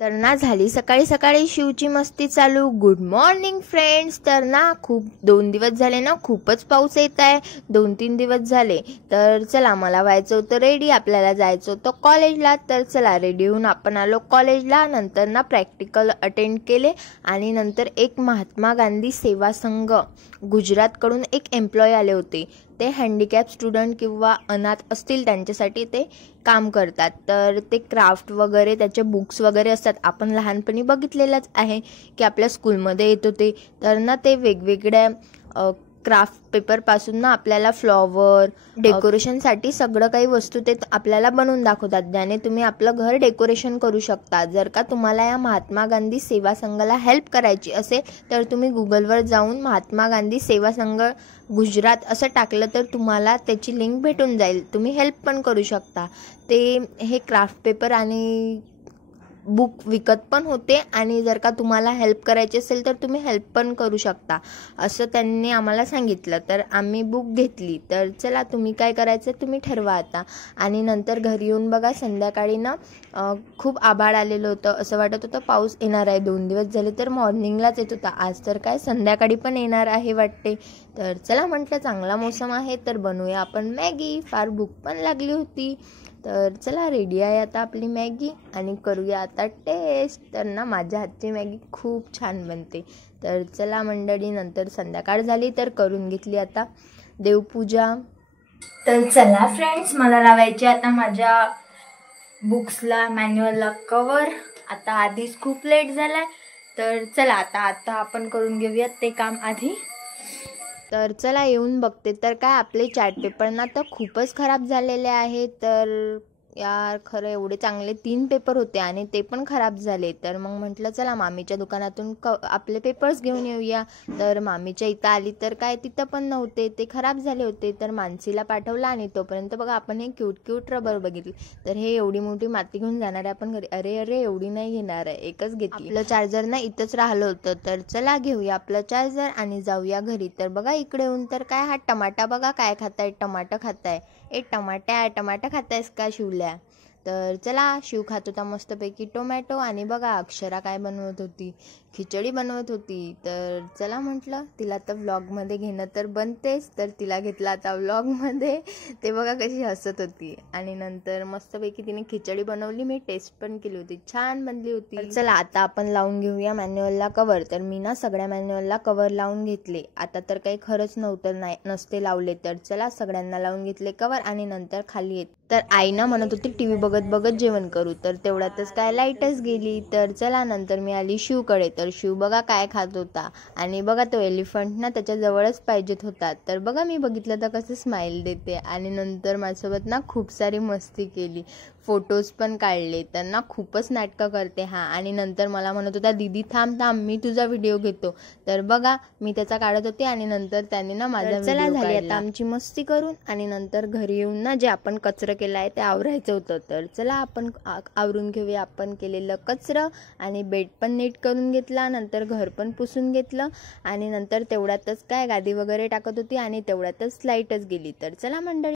तर ना झाली सकाळी सकाळी शिवची मस्ती चालू. Good morning friends. तर ना खूप 2 दिवस झाले ना खूपच पाऊस येत आहे. 2-3 दिवस झाले. तर चला मला व्हायचं होतं रेडी, आपल्याला जायचं होतं कॉलेजला. तर चला रेडी होऊन आपण आलो कॉलेजला. नंतर ना प्रॅक्टिकल अटेंड केले आणि नंतर एक महात्मा गांधी सेवा संघ गुजरातकडून एक एम्प्लॉय आले होते. ते हँडिकॅप स्टुडंट किंवा अनाथ असतील त्यांच्यासाठी ते काम करतात. तर ते क्राफ्ट वगैरे त्याचे बुक्स वगैरे असतात. आपण लहानपणी बघितलेलंच आहे की आपल्या स्कूलमध्ये येत होते. तर ना ते वेगवेगळ्या क्राफ्ट पेपरपासून ना आपल्याला फ्लॉवर डेकोरेशनसाठी सगळं काही वस्तू ते आपल्याला बनवून दाखवतात, ज्याने तुम्ही आपलं घर डेकोरेशन करू शकता. जर का तुम्हाला या महात्मा गांधी सेवा संघाला हेल्प करायची असेल तर तुम्ही गुगलवर जाऊन महात्मा गांधी सेवा संघ गुजरात असं टाकलं तर तुम्हाला त्याची लिंक भेटून जाईल. तुम्ही हेल्प पण करू शकता. ते हे क्राफ्ट पेपर आणि बुक विकत पण होते आणि जर का तुम्हाला हेल्प करायची असेल तर तुम्ही हेल्प पण करू शकता असं त्यांनी आम्हाला सांगितलं. तर आम्ही बुक घेतली. तर चला तुम्ही काय करायचं तुम्ही ठरवा आता. आणि नंतर घरी येऊन बघा संध्याकाळी ना खूप आभाळ आलेलं होतं. असं वाटत होतं पाऊस येणार आहे. 2 दिवस झाले तर मॉर्निंगलाच येत होता. आज तर काय संध्याकाळी पण येणार आहे वाटते. तर चला म्हटलं चांगला मोसम आहे तर बनवूया आपण मॅगी. फार भूक पण लागली होती. तर चला रेडी आहे आता आपली मॅगी आणि करूया आता टेस्ट. तर ना माझ्या हातची मॅगी खूप छान बनते. तर चला मंडळी, नंतर संध्याकाळ झाली तर करून घेतली आता देवपूजा. तर चला फ्रेंड्स, मला लावायचे आता माझ्या बुक्सला मॅन्युअलला कवर. आता आधीच खूप लेट झालाय. तर चला आता आपण करून घेऊयात ते काम आधी. तर चला येऊन बघते तर काय आपले चार्ट पेपर ना तर खूपच खराब झालेले आहे. तर यार खरं एवढे चांगले 3 पेपर होते आणि ते पण खराब झाले. तर मग म्हटलं चला मामीच्या दुकानातून आपले पेपर्स घेऊन येऊया. तर मामीच्या इथं आली तर काय तिथं पण नव्हते, ते खराब झाले होते. तर मानसीला पाठवलं आणि तोपर्यंत बघा आपण हे क्यूट रबर बघितली. तर हे एवढी मोठी माती घेऊन जाणार आहे आपण घरी. अरे एवढी नाही घेणार आहे, एकच घेतली. आपलं चार्जर ना इथंच राहिलं होतं. तर चला घेऊया आपलं चार्जर आणि जाऊया घरी. तर बघा इकडे येऊन तर काय हा टमाटा बघा काय खाताय, टमाटा खाताय. टमाटा खातायस का शिवल्या? तर चला शिव खात होता मस्तपैकी टोमॅटो आणि बघा अक्षरा काय बनवत होती, खिचडी बनवत होती. तर चला म्हटलं तिला तर व्लॉगमध्ये घेणं तर बनतेच, तर तिला घेतलं आता व्लॉगमध्ये. ते बघा कशी हसत होती. आणि नंतर मस्तपैकी तिने खिचडी बनवली, मी टेस्ट पण केली होती, छान बनली होती. चला आता आपण लावून घेऊया मॅन्युअलला कवर. तर मी ना सगळ्या मॅन्युअलला कवर लावून घेतले. आता तर काही खरंच नव्हतं नसते लावले. तर चला सगळ्यांना लावून घेतले कवर आणि नंतर खाली येत. तर आई ना म्हणत होती टीव्ही बघत बघत जेवण करू. तर तेवढ्यातच काय लाईटच गेली. तर चला नंतर मी आली शिवकडे. तर शिव बघा काय खात होता आणि बघा तो एलिफंट ना त्याच्या जवळच पाहिजेत होता. तर बघा मी बघितलं तर कसं स्माइल देते आणि नंतर माझ्यासोबत ना खूप सारी मस्ती केली, फोटोज पण काढले. तर ना खूपच नाटकं करते हा. आणि नंतर मला म्हणत होता दीदी थांब मी तुझा व्हिडिओ घेतो. तर बघा मी त्याचा काढत होते आणि नंतर त्याने ना माझा व्हिडिओ काढला. चला झाली आता आमची मस्ती करून आणि नंतर घरी येऊन ना जे आपण कचरं केलं आहे ते आवरायचं होतं. तर चला आपण आवरून घेऊया आपण केलेलं कचरं. आणि बेड पण नीट करून घेतला, नंतर घर पण पुसून घेतलं आणि नंतर तेवढ्यातच काय गादी वगैरे टाकत होती आणि तेवढ्यातच लाईटच गेली. तर चला मंडळी